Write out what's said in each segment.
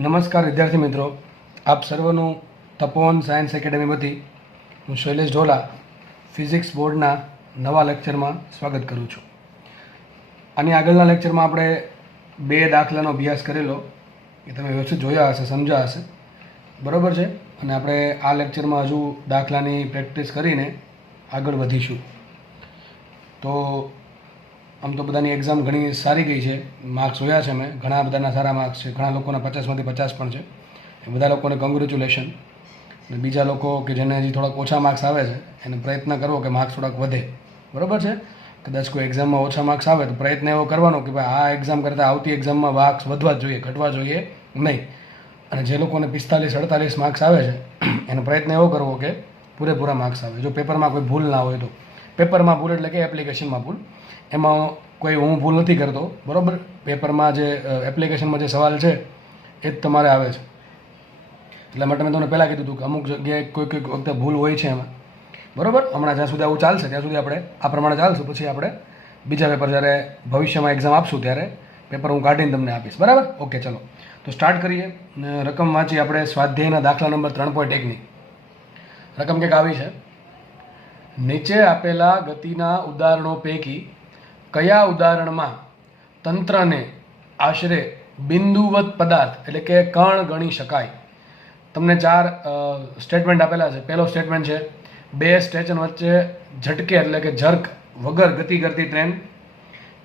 નમસ્કાર વિદ્યાર્થી મિત્રો, આપ સર્વનું તપોવન સાયન્સ એકેડેમીમાંથી હું શૈલેષ ઢોલા ફિઝિક્સ બોર્ડના નવા લેક્ચરમાં સ્વાગત કરું છું. આની આગળના લેક્ચરમાં આપણે 2 દાખલાનો અભ્યાસ કરેલો એ તમે વ્યવસ્થિત જોયા હશે, સમજ્યા હશે, બરાબર છે. અને આપણે આ લેક્ચરમાં હજુ દાખલાની પ્રેક્ટિસ કરીને આગળ વધીશું. તો આમ તો બધાની એક્ઝામ ઘણી સારી ગઈ છે, માર્ક્સ જોયા છે મેં, ઘણા બધાના સારા માર્ક્સ છે, ઘણા લોકોના 50માંથી 50 પણ છે. એ બધા લોકોને કોંગ્રેચ્યુલેશન. અને બીજા લોકો કે જેને હજી થોડાક ઓછા માર્ક્સ આવે છે એને પ્રયત્ન કરવો કે માર્ક્સ થોડાક વધે, બરાબર છે. કદાચ કોઈ એક્ઝામમાં ઓછા માર્ક્સ આવે તો પ્રયત્ન એવો કરવાનો કે ભાઈ આ એક્ઝામ કરતાં આવતી એક્ઝામમાં માર્ક્સ વધવા જ જોઈએ, ઘટવા જોઈએ નહીં. અને જે લોકોને 45-48 માર્ક્સ આવે છે એનો પ્રયત્ન એવો કરવો કે પૂરેપૂરા માર્ક્સ આવે. જો પેપરમાં કોઈ ભૂલ ના હોય તો, પેપરમાં ભૂલ એટલે કે એપ્લિકેશનમાં ભૂલ, એમાં કોઈ હું ભૂલ નથી કરતો, બરાબર. પેપરમાં જે એપ્લિકેશનમાં જે સવાલ છે એ જ તમારે આવે છે. એટલા માટે મેં તમને પહેલાં કીધું હતું કે અમુક જગ્યાએ કોઈક વખતે ભૂલ હોય છે એમાં, બરાબર. હમણાં જ્યાં સુધી આવું ચાલશે ત્યાં સુધી આપણે આ પ્રમાણે ચાલશું. પછી આપણે બીજા પેપર જ્યારે ભવિષ્યમાં એક્ઝામ આપશું ત્યારે પેપર હું કાઢીને તમને આપીશ, બરાબર. ઓકે, ચલો તો સ્ટાર્ટ કરીએ. રકમ વાંચી આપણે સ્વાધ્યાયના દાખલા નંબર 3.1ની રકમ કંઈક આવી છે. નીચે આપેલા ગતિના ઉદાહરણો પૈકી કયા ઉદાહરણમાં તંત્રને આશરે બિંદુવત પદાર્થ એટલે કે કણ ગણી શકાય? તમને 4 સ્ટેટમેન્ટ આપેલા છે. પહેલો સ્ટેટમેન્ટ છે 2 સ્ટેશન વચ્ચે ઝટકે એટલે કે ઝર્ક વગર ગતિ કરતી ટ્રેન.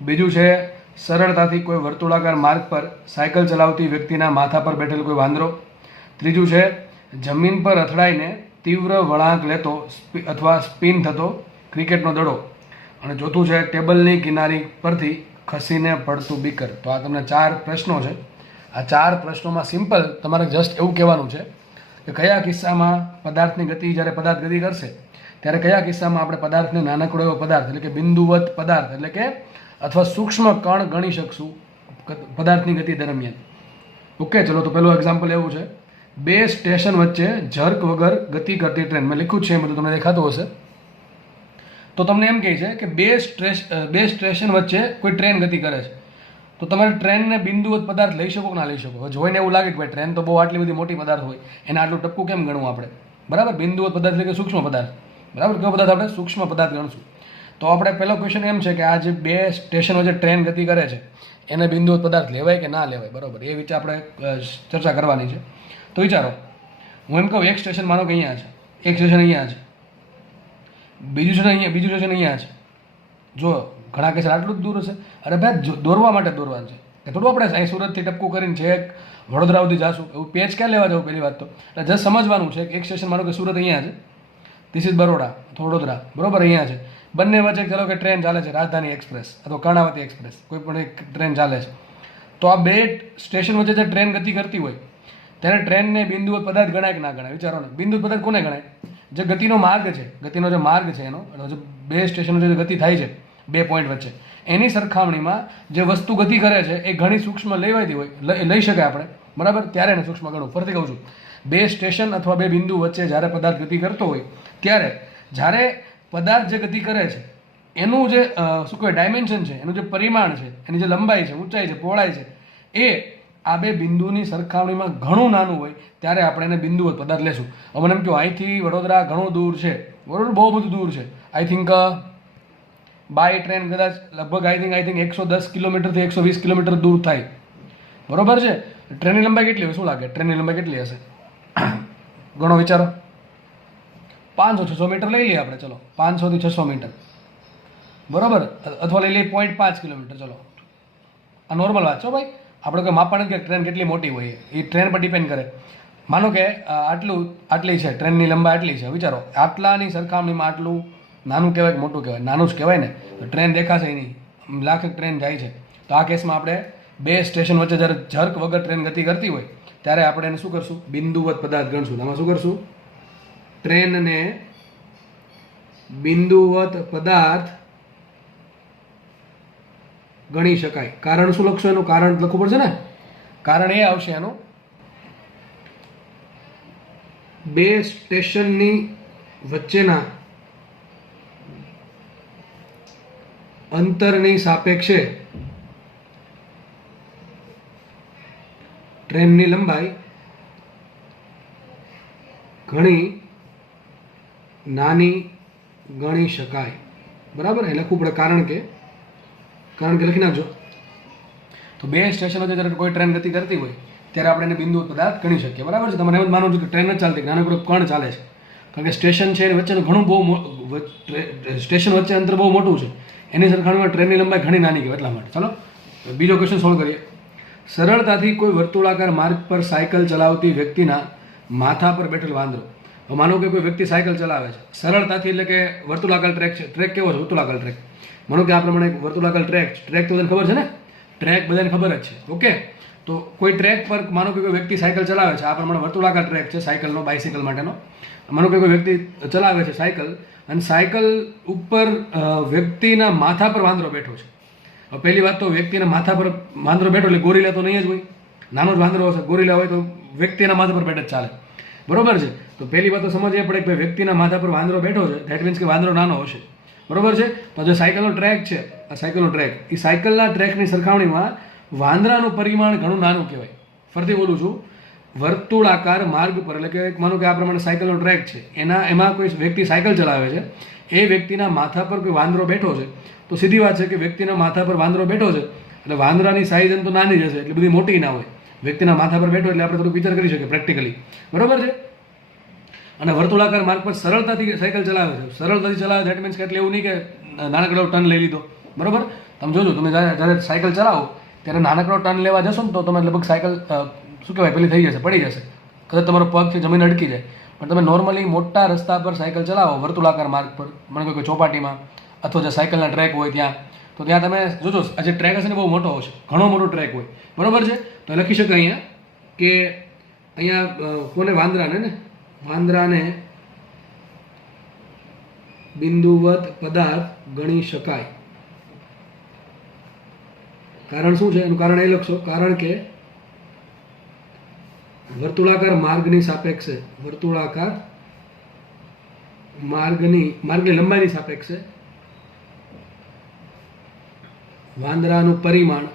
બીજું છે સરળતાથી કોઈ વર્તુળાકાર માર્ગ પર સાયકલ ચલાવતી વ્યક્તિના માથા પર બેઠેલ કોઈ વાંદરો. ત્રીજું છે જમીન પર અથડાઈને તીવ્ર વળાંક લેતો અથવા સ્પિન થતો ક્રિકેટનો દડો. અને ચોથું છે ટેબલની કિનારી પરથી ખસીને પડતું બીકર. તો આ તમને 4 પ્રશ્નો છે. આ 4 પ્રશ્નોમાં સિમ્પલ તમારે જસ્ટ એવું કહેવાનું છે કે કયા કિસ્સામાં પદાર્થની ગતિ, જ્યારે પદાર્થ ગતિ કરશે ત્યારે કયા કિસ્સામાં આપણે પદાર્થને નાનકડો એવો પદાર્થ એટલે કે બિંદુવત પદાર્થ એટલે કે અથવા સૂક્ષ્મ કણ ગણી શકશું પદાર્થની ગતિ દરમિયાન. ઓકે, ચલો તો પહેલું એક્ઝામ્પલ એવું છે 2 સ્ટેશન વચ્ચે ઝર્ક વગર ગતિ કરતી ટ્રેન. મેં લખ્યું જ છે, એ બધું તમને દેખાતું હશે. તો તમને એમ કહે છે કે 2 સ્ટેશન વચ્ચે કોઈ ટ્રેન ગતિ કરે છે, તો તમારે ટ્રેનને બિંદુવત પદાર્થ લઈ શકો કે ના લઈ શકો? હવે જોઈને એવું લાગે કે ભાઈ ટ્રેન તો બહુ આટલી બધી મોટી પદાર્થ હોય, એને આટલું ટપકું કેમ ગણવું આપણે, બરાબર. બિંદુવત પદાર્થ એટલે કે સૂક્ષ્મ પદાર્થ, બરાબર. કયો પદાર્થ આપણે સૂક્ષ્મ પદાર્થ ગણશું. તો આપણે પહેલો ક્વેશ્ચન એમ છે કે આ જે 2 સ્ટેશન વચ્ચે ટ્રેન ગતિ કરે છે એને બિંદુવત પદાર્થ લેવાય કે ના લેવાય, બરાબર. એ વિશે આપણે ચર્ચા કરવાની છે. તો વિચારો, હું એમ કહું એક સ્ટેશન માનો કે અહીંયા છે, એક સ્ટેશન અહીંયા છે, બીજું સ્ટેશન અહીંયા છે. જો ઘણા કેસ આટલું જ દૂર હશે. અરે ભાઈ દોરવા માટે દોરવાનું છે કે થોડું આપણે અહીં સુરતથી ટપકું કરીને છેક વડોદરા સુધી જાશું, એવું પેચ ક્યાં લેવા જવું? પહેલી વાત તો એટલે જસ્ટ સમજવાનું છે કે એક સ્ટેશન માનો કે સુરત અહીંયા છે, ધીસ ઇઝ બરોડા અથવા વડોદરા, બરોબર, અહીંયા છે. બંને વચ્ચે ચાલો કે ટ્રેન ચાલે છે, રાજધાની એક્સપ્રેસ અથવા કર્ણાવતી એક્સપ્રેસ, કોઈ પણ એક ટ્રેન ચાલે છે. તો આ 2 સ્ટેશન વચ્ચે જે ટ્રેન ગતિ કરતી હોય ત્યારે ટ્રેનને બિંદુવત પદાર્થ ગણાય કે ના ગણાય? વિચારો ને. બિંદુવત પદાર્થ કોને ગણાય? જે ગતિનો માર્ગ છે, ગતિનો જે માર્ગ છે એનો, જે 2 સ્ટેશન વચ્ચે ગતિ થાય છે 2 પોઈન્ટ વચ્ચે, એની સરખામણીમાં જે વસ્તુ ગતિ કરે છે એ ઘણી સૂક્ષ્મ લેવાતી હોય, લઈ શકાય આપણે, બરાબર. ત્યારે એને સૂક્ષ્મ ગણવું. ફરીથી કહું છું, 2 સ્ટેશન અથવા 2 બિંદુ વચ્ચે જ્યારે પદાર્થ ગતિ કરતો હોય ત્યારે જ્યારે પદાર્થ જે ગતિ કરે છે એનું જે શું કહેવાય ડાયમેન્શન છે, એનું જે પરિમાણ છે, એની જે લંબાઈ છે, ઊંચાઈ છે, પહોળાઈ છે, એ આ 2 બિંદુની સરખામણીમાં ઘણું નાનું હોય ત્યારે આપણે એને બિંદુવત પદાર્થ લેશું. હવે મને એમ કહો અહીંથી વડોદરા ઘણું દૂર છે, બરાબર, બહુ બધું દૂર છે. આઈ થિંક બાય ટ્રેન કદાચ લગભગ આઈ થિંક 110 કિલોમીટરથી 120 કિલોમીટર દૂર થાય, બરોબર છે. ટ્રેનની લંબાઈ કેટલી હોય? શું લાગે ટ્રેનની લંબાઈ કેટલી હશે? ઘણો વિચારો. 500-600 મીટર લઈ લઈએ આપણે, ચલો 500 થી 600 મીટર, બરોબર. અથવા લઈ લઈએ 0.5 કિલોમીટર. ચલો આ નોર્મલ વાત છે ભાઈ, આપણે કોઈ માપવાનું કે ટ્રેન કેટલી મોટી હોય એ ટ્રેન પર ડિપેન્ડ કરે. માનો કે આટલી છે ટ્રેનની લંબાઈ, આટલી છે. વિચારો આટલાની સરખામણીમાં આટલું નાનું કહેવાય કે મોટું કહેવાય? નાનું જ કહેવાય ને. તો ટ્રેન દેખાશે નહીં, લાખ ટ્રેન જાય છે. તો આ કેસમાં આપણે 2 સ્ટેશન વચ્ચે જ્યારે ઝર્ક વગર ટ્રેન ગતિ કરતી હોય ત્યારે આપણે એને શું કરશું? બિંદુવત પદાર્થ ગણશું. આમાં શું કરશું? ટ્રેનને બિંદુવત પદાર્થ ગણી શકાય. કારણ શું લખશો? એનું કારણ લખવું પડશે ને. કારણ એ આવશે એનું 2 સ્ટેશનની વચ્ચેના અંતરની સાપેક્ષે ટ્રેનની લંબાઈ ઘણી નાની ગણી શકાય. બરાબર, એ લખવું પડે કારણ કે લખી નાખજો. તો બે સ્ટેશન વચ્ચે જ્યારે કોઈ ટ્રેન ગતિ કરતી હોય ત્યારે આપણે એને બિંદુ પદાર્થ ગણી શકીએ. બરાબર છે. તમારે એમ જ માનવું છે કે ટ્રેન જ ચાલતી, નાનકડો કણ ચાલે છે, કારણ કે સ્ટેશન છે એની વચ્ચેનું ઘણું બહુ સ્ટેશન વચ્ચે અંતર બહુ મોટું છે, એની સરખામણીમાં ટ્રેનની લંબાઈ ઘણી નાની કહેવાય, એટલા માટે. ચાલો બીજો ક્વેશ્ચન સોલ્વ કરીએ. સરળતાથી કોઈ વર્તુળાકાર માર્ગ પર સાયકલ ચલાવતી વ્યક્તિના માથા પર બેઠેલ વાંદરો. હવે માનો કે કોઈ વ્યક્તિ સાયકલ ચલાવે છે સરળતાથી, એટલે કે વર્તુળાકાર ટ્રેક છે. ટ્રેક કેવો છે? વર્તુળાકાર ટ્રેક. માનો કે આ પ્રમાણે વર્તુળાકાર ટ્રેક તો બધાને ખબર છે ને, ટ્રેક બધાને ખબર જ છે. ઓકે, તો કોઈ ટ્રેક પર માનો કે કોઈ વ્યક્તિ સાયકલ ચલાવે છે, આ પ્રમાણે વર્તુળાકાર ટ્રેક છે સાયકલનો, બાઇસિકલ માટેનો. માનો કે કોઈ વ્યક્તિ ચલાવે છે સાયકલ, અને સાયકલ ઉપર વ્યક્તિના માથા પર વાંદરો બેઠો છે. હવે પહેલી વાત તો વ્યક્તિના માથા પર વાંદરો બેઠો એટલે ગોરીલા તો નહીં જ હોય, નાનો જ વાંદરો હશે. ગોરીલા હોય તો વ્યક્તિના માથા પર બેઠ જ ચાલે. બરોબર છે. તો પહેલી વાત તો સમજ એ પડે કે વ્યક્તિના માથા પર વાંદરો બેઠો છે, ધેટ મીન્સ કે વાંદરો નાનો હશે. બરોબર છે. તો જે સાયકલનો ટ્રેક છે, આ સાયકલનો ટ્રેક, એ સાયકલના ટ્રેકની સરખામણીમાં વાંદરાનું પરિમાણ ઘણું નાનું કહેવાય. ફરીથી બોલું છું, વર્તુળાકાર માર્ગ પર, એટલે કે માનો કે આ પ્રમાણે સાયકલનો ટ્રેક છે, એમાં કોઈ વ્યક્તિ સાયકલ ચલાવે છે, એ વ્યક્તિના માથા પર કોઈ વાંદરો બેઠો છે, તો સીધી વાત છે કે વ્યક્તિના માથા પર વાંદરો બેઠો છે એટલે વાંદરાની સાઈઝ એમ તો નાની જ હશે, એટલે બધી મોટી ના હોય. વ્યક્તિના માથા પર બેઠો એટલે આપણે થોડુંક વિચાર કરી શકીએ પ્રેક્ટિકલી. બરોબર છે. અને વર્તુળાકાર માર્ગ પર સરળતાથી સાયકલ ચલાવે છે. સરળતાથી ચલાવે ધેટ મીન્સ કે એટલે એવું નહીં કે નાનકડો ટર્ન લઈ લીધો. બરોબર, તમે જોજો, તમે જ્યારે સાયકલ ચલાવો ત્યારે નાનકડો ટર્ન લેવા જશો ને તો તમે લગભગ સાયકલ શું કહેવાય પેલી થઈ જશે, પડી જશે, કદાચ તમારો પગ છે જમીન અડકી જાય. પણ તમે નોર્મલી મોટા રસ્તા પર સાયકલ ચલાવો વર્તુળાકાર માર્ગ પર, મને કોઈ ચોપાટીમાં અથવા જે સાયકલના ટ્રેક હોય ત્યાં, તો ત્યાં તમે જોજો આ જે ટ્રેક હશે ને બહુ મોટો હશે, ઘણો મોટો ટ્રેક હોય. બરોબર છે. તો લખી શકાય અહીંયા કે અહીંયા કોને? વાંદરાને બિંદુવત પદાર્થ ગણી શકાય. કારણ શું છે? એનું કારણ એ લખશો, કારણ કે વર્તુળાકાર માર્ગની સાપેક્ષે, વર્તુળાકાર માર્ગની લંબાઈની સાપેક્ષે વાંદરાનું પરિમાણ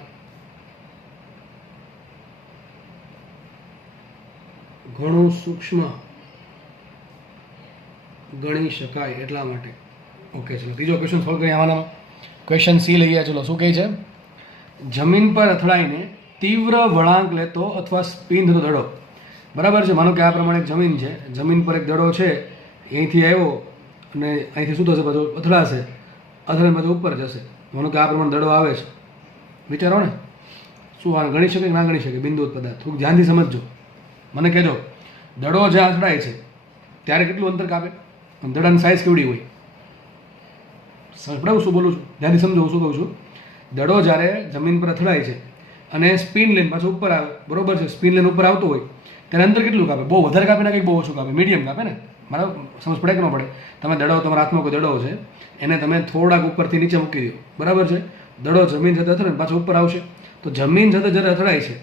ઘણું સૂક્ષ્મ ગણી શકાય, એટલા માટે. ઓકે, ચલો ત્રીજો ક્વેશ્ચન સોલ્વ કરીએ. આમાંના ક્વેશ્ચન સી લઈએ. ચલો શું કહે છે? જમીન પર અથડાઈને તીવ્ર વળાંક લેતો અથવા સ્પિન થતો દડો. બરાબર છે. માનો કે આ પ્રમાણે જમીન છે, જમીન પર એક દડો છે, અહીંથી આવ્યો અને અહીંથી શું થશે? બધું અથડાશે, અથડાઈને બધું ઉપર જશે. માનો કે આ પ્રમાણે દડો આવે છે, વિચારો ને, શું આ ગણી શકે કે ના ગણી શકે બિંદુવત પદાર્થ? થોડુંક ધ્યાનથી સમજજો, મને કહેજો. દડો જ્યાં અથડાય છે ત્યારે કેટલું અંતર કાપે? દડાની સાઇઝ કેવડી હોય? સંભળાવું શું બોલું છું? ધ્યાનથી સમજો હું શું કહું છું. દડો જ્યારે જમીન પર અથડાય છે અને સ્પિન લેન પાછું ઉપર આવે, બરોબર છે, સ્પિન લેન ઉપર આવતો હોય ત્યારે અંતર કેટલું કાપે? બહુ વધારે કાપે ને કંઈક બહુ ઓછું કાપે? મીડિયમ કાપે ને? મારો સમજ પડે કે ન પડે? તમે દડો, તમારા હાથમાં કોઈ દડો છે, એને તમે થોડાક ઉપરથી નીચે મૂકી દો, બરાબર છે, દડો જમીન સાથે અથડે ને પાછો ઉપર આવશે, તો જમીન સાથે જ્યારે અથડાય છે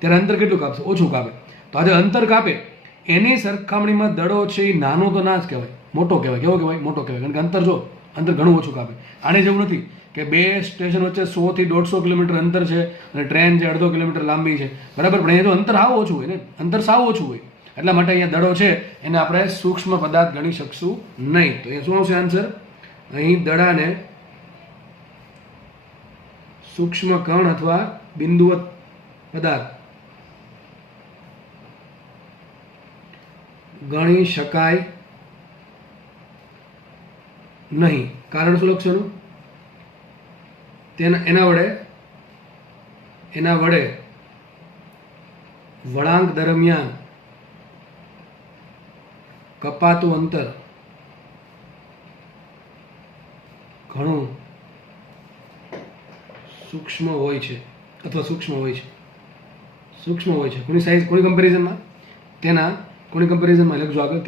ત્યારે અંતર કેટલું કાપશે? ઓછું કાપે. તો આજે અંતર કાપે એની સરખામણીમાં દડો છે એ નાનો તો ના જ કહેવાય, મોટો કહેવાય. કેવો કહેવાય? મોટો કહેવાય. કારણ કે અંતર ઘણું ઓછું કાપે. આને જેવું નથી કે બે સ્ટેશન વચ્ચે 100 થી 150 કિલોમીટર અંતર છે અને ટ્રેન છે 1.5 કિલોમીટર લાંબી છે, બરાબર, પણ અહીંયા તો અંતર સાવ ઓછું હોય ને, અંતર સાવ ઓછું હોય. એટલા માટે અહીંયા દડો છે એને આપણે સૂક્ષ્મ પદાર્થ ગણી શકશું નહીં. તો અહીંયા શું આવશે આન્સર? અહીં દડાને સૂક્ષ્મ કણ અથવા બિંદુવત પદાર્થ ગણી શકાય નહીં. કારણ શું લખશો? એના વડે વળાંક દરમિયાન કપાતું અંતર ઘણું સૂક્ષ્મ હોય છે અથવા સૂક્ષ્મ હોય છે. કોની સાઇઝ? કોની કમ્પેરિઝનમાં? કોની કમ્પેરિઝનમાં લખજો આગળ,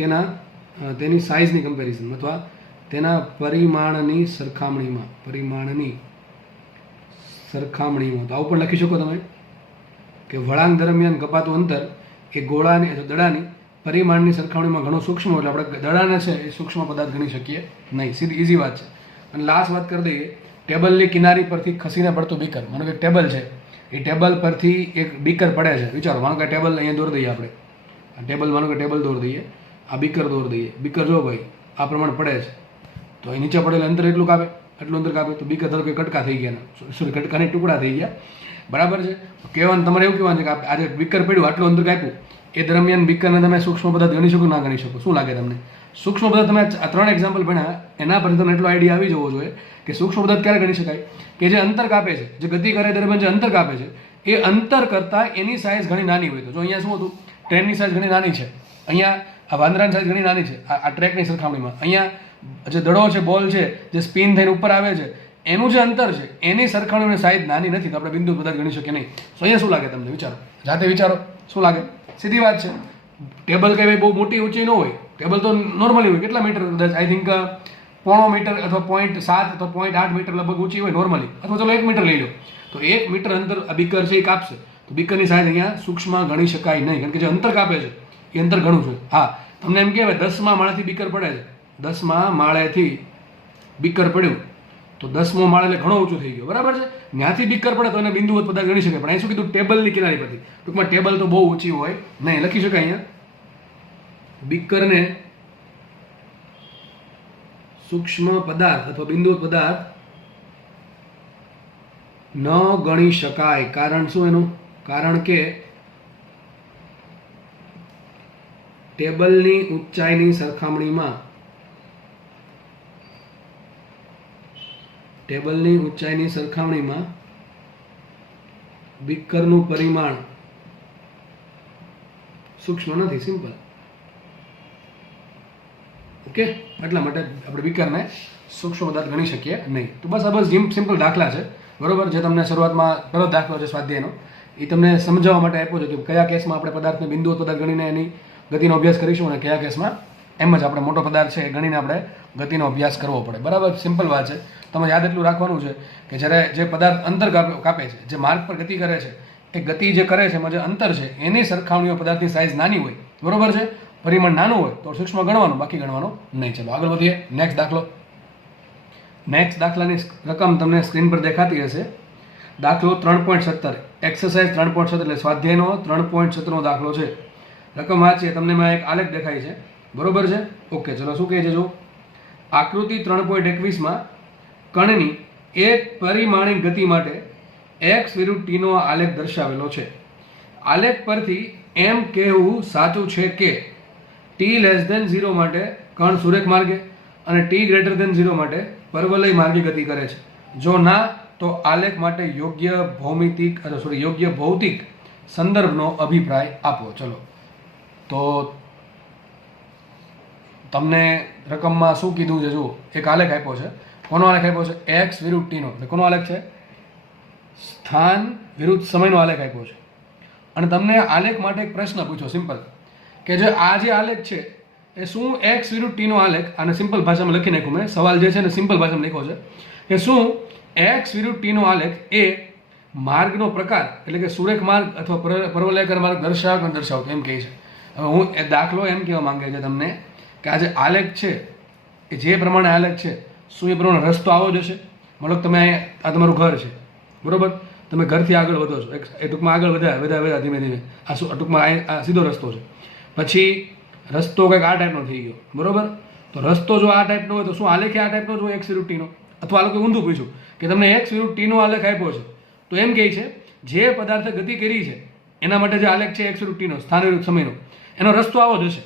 તેની સાઇઝની કમ્પેરિઝન અથવા તેના પરિમાણની સરખામણીમાં. તો આવું પણ લખી શકો તમે કે વળાંક દરમિયાન કપાતું અંતર એ ગોળાની અથવા દડાની પરિમાણની સરખામણીમાં ઘણું સૂક્ષ્મ, એટલે આપણે દડાને છે એ સૂક્ષ્મ પદાર્થ ગણી શકીએ નહીં. સીધી ઇઝી વાત છે. અને લાસ્ટ વાત કરી દઈએ, ટેબલની કિનારી પરથી ખસીને પડતું બીકર. માનો કે ટેબલ છે, એ ટેબલ પરથી એક બીકર પડે છે. વિચારો, માનો કે ટેબલ અહીંયા દોરી દઈએ આપણે, આ ટેબલ માનો કે ટેબલ દોરી દઈએ, આ બીકર દોરી દઈએ. બીકર જો ભાઈ આ પ્રમાણે પડે છે, તો અહીં નીચે પડેલું અંતર એટલું કાપે, એટલું અંતર કાપે, તો બીકર ધારો કે કટકા થઈ ગયા, સોરી કટકાની ટુકડા થઈ ગયા, બરાબર છે. કહેવાનું તમારે એવું કહેવાનું છે કે આજે બીકર પડ્યું આટલું અંતર કાપ્યું, એ દરમિયાન બીકરને તમે સૂક્ષ્મ પદાર્થ ગણી શકો ના ગણી શકો? શું લાગે તમને? સૂક્ષ્મ પદાર્થ તમે આ 3 એક્ઝામ્પલ ભણ્યા, એના પરથી તમને એટલો આઈડિયા આવી જવો જોઈએ કે સૂક્ષ્મ પદાર્થ ક્યારે ગણી શકાય? કે જે અંતર કાપે છે, જે ગતિ કરે દરમિયાન જે અંતર કાપે છે, એ અંતર કરતાં એની સાઇઝ ઘણી નાની હોય. તો જો અહીંયા શું હતું, ટ્રેનની સાઇઝ ઘણી નાની છે, અહીંયા આ વાંદરાની સાઇઝ ઘણી નાની છે આ ટ્રેકની સરખામણીમાં. અહીંયા જે દડો છે, બોલ છે, જે સ્પિન થઈને ઉપર આવે છે, એનું જે અંતર છે એની સરખામણીની સાઇઝ નાની નથી, તો આપણે બિંદુ પદાર્થ ગણી શકીએ નહીં. તો અહીંયા શું લાગે તમને? વિચારો, જાતે વિચારો, શું લાગે? સીધી વાત છે. ટેબલ કઈ બહુ મોટી ઊંચી ન હોય, ટેબલ તો નોર્મલી હોય, કેટલા મીટર? આઈ થિંક 0.5 મીટર અથવા 0.7 અથવા 0.8 મીટર લગભગ ઊંચી હોય નોર્મલી, અથવા ચલો 1 મીટર લઈ લો, તો 1 મીટર અંતર આ બીકર છે એ કાપશે, તો બીકરની સાઇઝ અહીંયા સૂક્ષ્મ ગણી શકાય નહીં, કારણ કે જે અંતર કાપે છે એ અંતર ઘણું છે. હા, તમને એમ કહેવાય 10મા માળેથી બીકર પડે છે, 10મા માળેથી બીકર પડ્યું, તો 10મો માળ એટલે ઘણો ઊંચો થઈ ગયો, બરાબર છે. ત્યાંથી બીકર પડે તો એને બિંદુવત પદાર્થ ગણી શકાય. પણ અહીં શું કીધું? ટેબલની કિનારી પરથી. ટૂંકમાં ટેબલ તો બહુ ઊંચી હોય નહીં, લખી શકાય અહીંયા બીકરને સૂક્ષ્મ પદાર્થ અથવા બિંદુવત પદાર્થ ન ગણી શકાય. કારણ શું એનું? કારણ કે ટેબલની ઊંચાઈની સરખામણીમાં બીકરનું પરિમાણ સૂક્ષ્મ નથી, સિમ્પલ. ઓકે, એટલા માટે આપણે બીકરને સૂક્ષ્મ પદાર્થ ગણી શકીએ નહીં. તો બસ આ સિમ્પલ દાખલા છે, બરોબર, જે તમને શરૂઆતમાં પહેલો દાખલો છે સ્વાધ્યાયનો, એ તમને સમજાવવા માટે આપ્યો છે કે કયા કેસમાં આપણે પદાર્થને બિંદુવત પદાર્થ ગણીને એની ગતિનો અભ્યાસ કરીશું, અને કયા કેસમાં એમ જ આપણે મોટો પદાર્થ છે એ ગણીને આપણે ગતિનો અભ્યાસ કરવો પડે. બરાબર, સિમ્પલ વાત છે. તમે યાદ એટલું રાખવાનું છે કે જ્યારે જે પદાર્થ અંતર કાપે છે, જે માર્ગ પર ગતિ કરે છે, એ ગતિ જે કરે છે એમાં જે અંતર છે એની સરખામણીમાં પદાર્થની સાઇઝ નાની હોય, બરોબર છે, પરિમાણ નાનું હોય તો સૂક્ષ્મ ગણવાનું, બાકી ગણવાનું નહીં. ચલો આગળ વધીએ. નેક્સ્ટ દાખલો. નેક્સ્ટ દાખલાની રકમ તમને સ્ક્રીન પર દેખાતી હશે. દાખલો 3.17, એક્સરસાઇઝ 3.17 એટલે સ્વાધ્યાયનો 3.17નો દાખલો છે. રકમ વાંચીએ, તમને મેં એક આલેખ દેખાય છે, બરોબર છે. ઓકે, ચલો શું કહે છે જો, આકૃતિ 3.21માં કણની એક પરિમાણિક ગતિ માટે x વિરુદ્ધ t નો આલેખ દર્શાવેલો છે. આલેખ પરથી એમ કહેવું સાચું છે કે t 0 માટે કણ સુરેખ માર્ગે અને t 0 માટે પરવલય માર્ગે ગતિ કરે છે. જો ના, તો આલેખ માટે યોગ્ય ભૌતિક સંદર્ભનો અભિપ્રાય આપો. ચલો, તો તમને રકમમાં શું કીધું છે જુઓ, એક આલેખ આપ્યો છે. કોનો આલેખ આપ્યો છે? x વિરુદ્ધ t નો. એટલે કોનો આલેખ છે? સ્થાન વિરુદ્ધ સમયનો આલેખ આપ્યો છે. અને તમને આલેખ માટે એક પ્રશ્ન પૂછો, સિમ્પલ, કે જે આ જે આલેખ છે એ શું x વિરુદ્ધ t નો આલેખ, અને સિમ્પલ ભાષામાં લખી નાખ્યું મેં, સવાલ જે છે ને સિમ્પલ ભાષામાં લખ્યો છે કે શું x વિરુદ્ધ t નો આલેખ એ માર્ગનો પ્રકાર એટલે કે સુરેખ માર્ગ અથવા પરવલયાકાર માર્ગ દર્શાવતો એમ કહે છે. હવે હું એ દાખલો એમ કહેવા માંગે છે તમને કે આ જે આલેખ છે એ જે પ્રમાણે આલેખ છે, શું એ પ્રમાણે રસ્તો આવો જ હશે? મતલબ તમે આ તમારું ઘર છે, બરોબર, તમે ઘરથી આગળ વધો છો, એ ટૂંકમાં આગળ વધ્યા ધીમે ધીમે, આ શું ટૂંકમાં આ સીધો રસ્તો છે. પછી રસ્તો કંઈક આ ટાઈપનો થઈ ગયો, બરોબર, તો રસ્તો જો આ ટાઈપનો હોય તો શું આલેખ આ ટાઈપનો જ હોય x વિરુદ્ધ t નો? અથવા આ લોકો ઊંધું પૂછ્યું કે તમને x વિરુદ્ધ t નો આલેખ આપ્યો છે, તો એમ કહે છે જે પદાર્થે ગતિ કરી છે એના માટે જે આલેખ છે x વિરુદ્ધ t નો, સ્થાન વિરુદ્ધ સમયનો, એનો રસ્તો આવો જ હશે.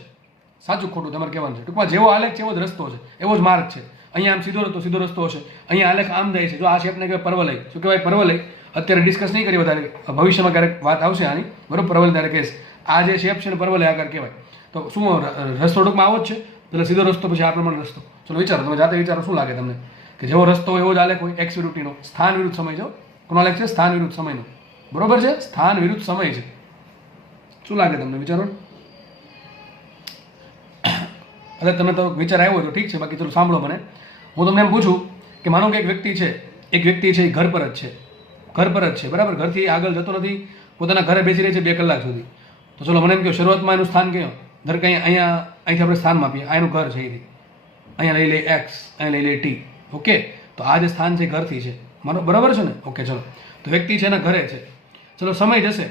સાચું ખોટું તમારે કહેવાનું છે. ટૂંકમાં જેવો આલેખ છે એવો જ રસ્તો છે, એવો જ માર્ગ છે. અહીંયા આમ સીધો રસ્તો હશે, અહીંયા આલેખ આમ જાય છે. જો આ શેપને કહેવાય પરવલય. શું કહેવાય? પરવલય. અત્યારે ડિસ્કસ નહીં કરીએ વધારે, ભવિષ્યમાં ક્યારેક વાત આવશે આની, બરોબર, પરવલય ત્યારે કહેશ. આ જે શેપ છે ને પરવલય આકાર કહેવાય. તો શું રસ્તો ટૂંકમાં આવો જ છે? પેલા સીધો રસ્તો, પછી આ પ્રમાણે રસ્તો. ચલો વિચારો, તમે જાતે વિચારો, શું લાગે તમને કે જેવો રસ્તો હોય એવો જ આલેખ હોય x વિરુદ્ધ t નો, સ્થાન વિરુદ્ધ સમય? જો કોનો આલેખ છે? સ્થાન વિરુદ્ધ સમયનો, બરોબર છે, સ્થાન વિરુદ્ધ સમય છે. શું લાગે તમને? વિચારો. અરે તમે તો વિચાર આવ્યો તો ઠીક છે, બાકી ચલો સાંભળો મને. હું તમને એમ પૂછું કે માનો કે એક વ્યક્તિ છે એ ઘર પર જ છે, બરાબર, ઘરથી આગળ જતો નથી, પોતાના ઘરે બેસી રહે છે 2 કલાક સુધી. તો ચલો મને એમ કહો, શરૂઆતમાં એનું સ્થાન કયો? ધાર કે અહીંથી આપણે સ્થાન માપીએ, આ એનું ઘર છે, અહીંથી અહીંયા લઈ લે x, અહીંયા લઈ લે t. ઓકે, તો આ જે સ્થાન છે ઘરથી છે, બરાબર છે ને? ઓકે, ચલો, તો વ્યક્તિ છે એના ઘરે છે, ચલો સમય જશે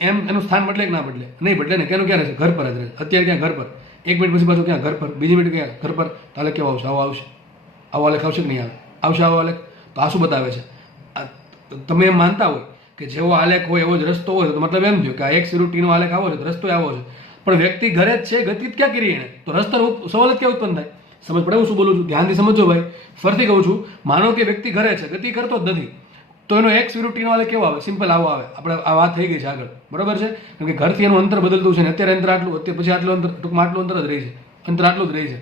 એમ એનું સ્થાન બદલે કે ના બદલે? નહીં બદલે ને. કેનું ક્યાં રહેશે? ઘર પર જ રહે. અત્યારે ક્યાં? ઘર પર. 1 મિનિટ પછી પાછું ક્યાં? ઘર પર. બીજી મિનિટ ક્યાં? ઘર પર. તો આલેખ કેવો આવશે? આવો આવશે. આવો આલેખ આવશે કે નહીં આવે? આવશે આવો આલેખ. તો આ શું બતાવે છે? તમે એમ માનતા હોય કે જેવો આલેખ હોય એવો જ રસ્તો હોય તો મતલબ એમ થયું કે આ એક્સ વિરુદ્ધ ટીનો આલેખ આવો છે તો રસ્તો આવો છે. પણ વ્યક્તિ ઘરે જ છે, ગતિ જ ક્યાં કરી એને? તો રસ્તાનો સવાલ જ ક્યાં ઉત્પન્ન થાય? સમજ પડે હું શું બોલું છું? ધ્યાનથી સમજો ભાઈ. ફરીથી કહું છું, માનો કે વ્યક્તિ ઘરે છે, ગતિ કરતો જ નથી, તો એનો એક્સ વિરુદ્ધ ટીનો આલેખ કેવો આવે? સિમ્પલ આવો આવે. આપણે આ વાત થઈ ગઈ છે આગળ, બરાબર છે? કેમ કે ઘરથી એનું અંતર બદલતું છે ને. અત્યારે અંતર આટલું, અત્યારે પછી આટલું અંતર, ટૂંકમાં આટલું અંતર જ રહી છે. અંતર આટલું જ રહી છે.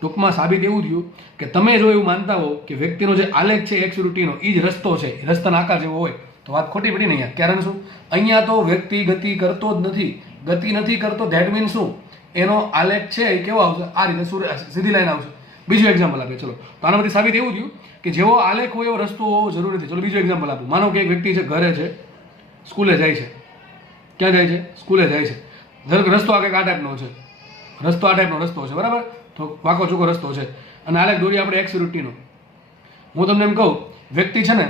ટૂંકમાં સાબિત એવું થયું કે તમે જો એવું માનતા હો કે વ્યક્તિનો જે આલેખ છે એક્સ વિરુદ્ધ ટીનો એ જ રસ્તો છે, રસ્તાના આકાર જેવો હોય, તો વાત ખોટી પડી ને અહીંયા. કારણ શું? અહીંયા તો વ્યક્તિ ગતિ કરતો જ નથી. ગતિ નથી કરતો, ધેટ મીન્સ શું? એનો આલેખ છે એ કેવો આવશે? આ રીતે સીધી લાઈન આવશે. બીજું એક્ઝામ્પલ આપે. ચલો, તો આનામાંથી સાબિત એવું થયું કે જેવો આલેખ હોય એવો રસ્તો હોવો જરૂરી નથી. ચલો બીજું એક્ઝામ્પલ આપું. માનો કે એક વ્યક્તિ છે, ઘરે છે, સ્કૂલે જાય છે. ક્યાં જાય છે? સ્કૂલે જાય છે. ધારો કે રસ્તો આ કંઈક આ ટાઈપનો છે, રસ્તો આ ટાઈપનો રસ્તો છે, બરાબર? તો વાંકો ચૂકો રસ્તો છે અને આલેખ દોરીએ આપણે એક્સ વિરુદ્ધ ટીનો. હું તમને એમ કહું, વ્યક્તિ છે ને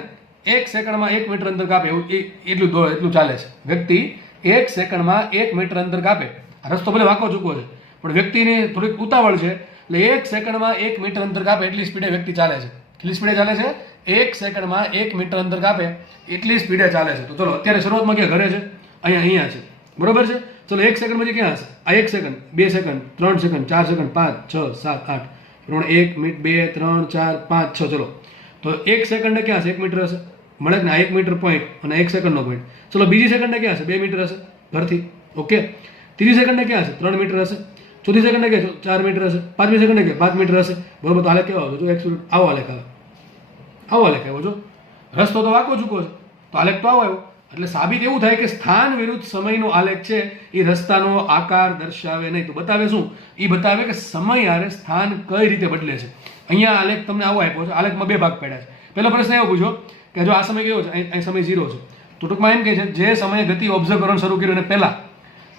1 સેકન્ડમાં 1 મીટર અંતર કાપે એવું એટલું ચાલે છે. વ્યક્તિ 1 સેકન્ડમાં 1 મીટર અંતર કાપે. રસ્તો ભલે વાંકો ચૂકો છે પણ વ્યક્તિની થોડીક ઉતાવળ છે, એટલે 1 સેકન્ડમાં 1 મીટર અંતર કાપે એટલી સ્પીડે વ્યક્તિ ચાલે છે. કેટલી સ્પીડે ચાલે છે? 1 સેકન્ડમાં 1 મીટર અંતર કાપે એટલી સ્પીડે ચાલે છે. તો ચલો અત્યારે શરૂઆતમાં ક્યાં? ઘરે છે, અહીંયા છે, બરોબર છે? ચલો 1 સેકન્ડ પછી ક્યાં હશે? આ 1 second, 2 second, 3 second, 4 second, 5, 6, 7, 8, 1 minute, 2, 3, 4, 5, 6. ચલો તો 1 સેકન્ડે ક્યાં હશે? 1 મીટર હશે, મળે ને? આ 1 મીટર પોઈન્ટ અને 1 સેકન્ડનો પોઈન્ટ. ચલો બીજી સેકન્ડે ક્યાં હશે? 2 મીટર હશે ઘરથી, ઓકે. ત્રીજી સેકન્ડે ક્યાં હશે? 3 મીટર હશે. ચોથી સેકન્ડે ક્યાં? 4 મીટર હશે. પાંચમી સેકન્ડે ક્યાં? 5 મીટર હશે, બરોબર? તો આલેખ કેવો આવશે? જો એક્સ વિરુદ્ધ આવો આલેખ આવે. આવો આલેખ આવ્યો. જો રસ્તો તો વાંકો ચૂકો છે, તો આલેખ તો આવો આવ્યો. એટલે સાબિત એવું થાય કે સ્થાન વિરુદ્ધ સમયનો આલેખ છે એ રસ્તાનો આકાર દર્શાવે નહીં. તો બતાવે શું? એ બતાવે કે સમય હારે સ્થાન કઈ રીતે બદલે છે. અહીંયા આલેખ તમને આવો આપ્યો છે. આલેખમાં 2 ભાગ પડ્યા છે. પહેલો પ્રશ્ન એવો પૂછો કે જો આ સમય કેવો છે, અહીં સમય 0 છે, તો ટૂંકમાં એમ કહે છે જે સમયે ગતિ ઓબ્ઝર્વ કરવાનું શરૂ કર્યું અને પહેલા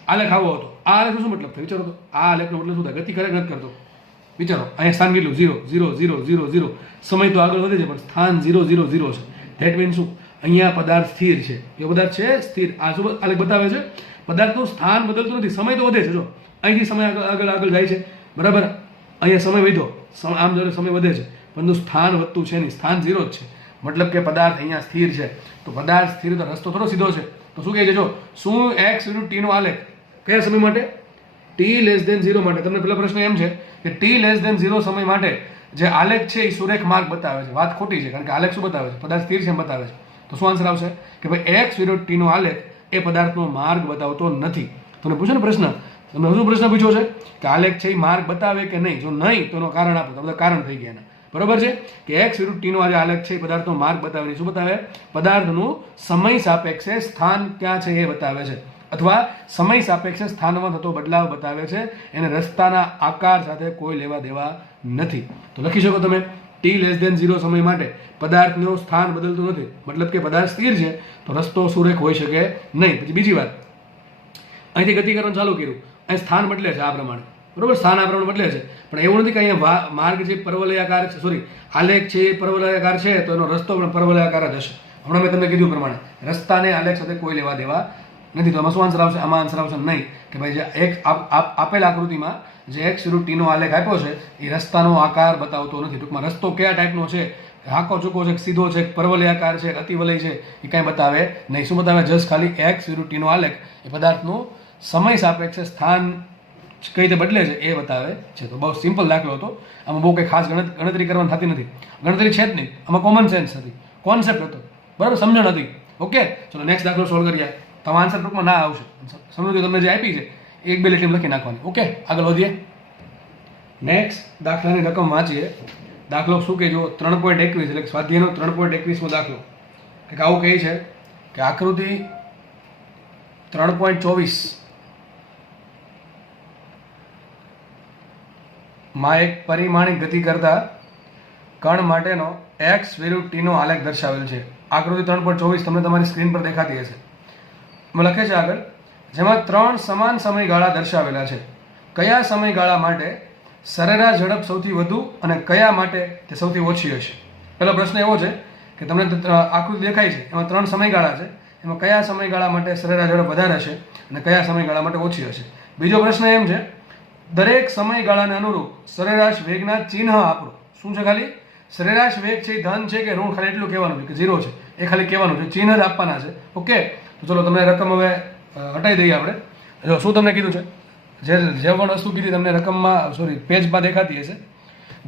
આલેખ આવો હતો. આ આલેખનો શું મતલબ થાય? વિચારો તો. આ આલેખનો મતલબ શું થાય? ગતિ ખરેખર નથી કરતો. વિચારો, અહીંયા સ્થાન કેટલું? 0, 0, 0, 0, 0. સમય તો આગળ વધે છે પણ સ્થાન 0, 0, 0 છે. ધેટ મીન્સ શું? અહીંયા પદાર્થ સ્થિર છે. એ પદાર્થ છે સ્થિર. આ શું આલેખ બતાવે છે? પદાર્થનું સ્થાન બદલતું નથી, સમય તો વધે છે. જો અહીંથી સમય આગળ જાય છે, બરાબર? અહીંયા સમય વધ્યો, આમ જ્યારે સમય વધે છે પરંતુ સ્થાન વધતું છે નહીં, સ્થાન 0 જ છે. મતલબ કે પદાર્થ અહીંયા સ્થિર છે. તો પદાર્થ સ્થિર તો રસ્તો થોડો સીધો છે. તો શું કહે છે? જો શું એક્સ વિરુદ્ધ ટીનો આલેખ કયા સમય માટે? t<0 માટે. તમને પેલો પ્રશ્ન એમ છે કે t<0 સમય માટે જે આલેખ છે એ સુરેખ માર્ગ બતાવે છે. વાત ખોટી છે, કારણ કે આલેખ શું બતાવે છે? પદાર્થ સ્થિર છે એમ બતાવે છે. તો શું આન્સર આવશે? કે ભાઈ એક્સ વિરુદ્ધ ટીનો આલેખ એ પદાર્થનો માર્ગ બતાવતો નથી. તમને પૂછો ને પ્રશ્ન, તમને હજુ પ્રશ્ન પૂછ્યો છે કે આલેખ છે એ માર્ગ બતાવે કે નહીં? જો નહીં તો એનું કારણ આપો. તો બધા કારણ થઈ ગયા એના, બરોબર છે? કે એક્સ વિરુદ્ધ ટીનો આ જે આલેખ છે એ પદાર્થનો માર્ગ બતાવે નહીં. શું બતાવે? પદાર્થનું સમય સાપેક્ષે સ્થાન ક્યાં છે એ બતાવે છે, અથવા સમય સાપેક્ષે સ્થાનમાં થતો બદલાવ બતાવે છે. એને રસ્તાના આકાર સાથે કોઈ લેવા દેવા નથી. તો લખી શકો તમે t<0 સમય માટે પદાર્થનું સ્થાન બદલતું નથી, મતલબ કે પદાર્થ સ્થિર છે તો રસ્તો સુરેખ હોઈ શકે નહીં. પછી બીજી વાત, અહીંથી ગતિ કરવાનું ચાલુ કર્યું, અહીં સ્થાન બદલે છે આ પ્રમાણે, બરોબર? સ્થાન આ પ્રમાણે બદલે છે, પણ એવું નથી કે અહીંયા માર્ગ જે પરવલયાકાર છે, સોરી આલેખ છે એ પરવલયાકાર છે તો એનો રસ્તો પણ પરવલયાકાર જ હશે. હમણાં મેં તમને કીધું પ્રમાણે રસ્તાને આલેખ સાથે કોઈ લેવા દેવા નથી. તો આમાં શું આન્સર આવશે? આમાં આન્સર આવશે નહીં. કે ભાઈ જે એક આપેલ આકૃતિમાં જે એક્સ વિરુદ્ધ ટીનો આલેખ આપ્યો છે એ રસ્તાનો આકાર બતાવતો નથી. ટૂંકમાં રસ્તો કયા ટાઈપનો છે, હાકો ચૂકો છે, સીધો છે, પરવલયાકાર છે, અતિવલય છે, એ કાંઈ બતાવે નહીં. શું બતાવે? જસ્ટ ખાલી એક્સ વિરુદ્ધ ટીનો આલેખ એ પદાર્થનું સમય સાપેક્ષે સ્થાન કઈ રીતે બદલે છે એ બતાવે છે. તો બહુ સિમ્પલ દાખલો હતો. આમાં બહુ કંઈ ખાસ ગણતરી કરવાની થતી નથી. ગણતરી છે જ નહીં આમાં, કોમન સેન્સ હતી, કોન્સેપ્ટ હતો, બરાબર? સમજણ હતી. ઓકે, ચલો નેક્સ્ટ દાખલો સોલ્વ કરીએ. તો આન્સર ટૂંકમાં ના આવશે. સમૃદ્ધિ તમને જે આપી છે 1-2 લીટી લખી નાખવાની. ઓકે, આગળ વધીએ. નેક્સ્ટ દાખલાની રકમ વાંચીએ. દાખલો શું કે જો 3.21 એટલે સ્વાધ્યાયનો 3.21મો દાખલો કંઈક આવું કહે છે કે આકૃતિ 3.24 માં એક પરિમાણિક ગતિ કરતા કણ માટેનો એક્સ વિરુદ્ધ ટીનો આલેખ દર્શાવેલ છે. આકૃતિ 3.24 તમને તમારી સ્ક્રીન પર દેખાતી હશે. એમાં લખે છે આગળ, જેમાં 3 સમાન સમયગાળા દર્શાવેલા છે. કયા સમયગાળા માટે સરેરાશ ઝડપ સૌથી વધુ અને કયા માટે તે સૌથી ઓછી હશે? પહેલો પ્રશ્ન એવો છે કે તમને આકૃતિ દેખાય છે, એમાં 3 સમયગાળા છે, એમાં કયા સમયગાળા માટે સરેરાશ ઝડપ વધારે હશે અને કયા સમયગાળા માટે ઓછી હશે. બીજો પ્રશ્ન એમ છે, દરેક સમયગાળાને અનુરૂપ સરેરાશ વેગના ચિહ્ન આપો. શું છે? ખાલી સરેરાશ વેગ છે એ ધન છે કે ઋણ, ખાલી એટલું કહેવાનું છે કે 0 છે, એ ખાલી કહેવાનું છે, ચિહ્ન જ આપવાના છે. ઓકે, તો ચલો તમને રકમ હવે હટાવી દઈએ આપણે. જો શું તમને કીધું છે, જે પણ વસ્તુ કીધી તમને રકમમાં પેજમાં દેખાતી હશે.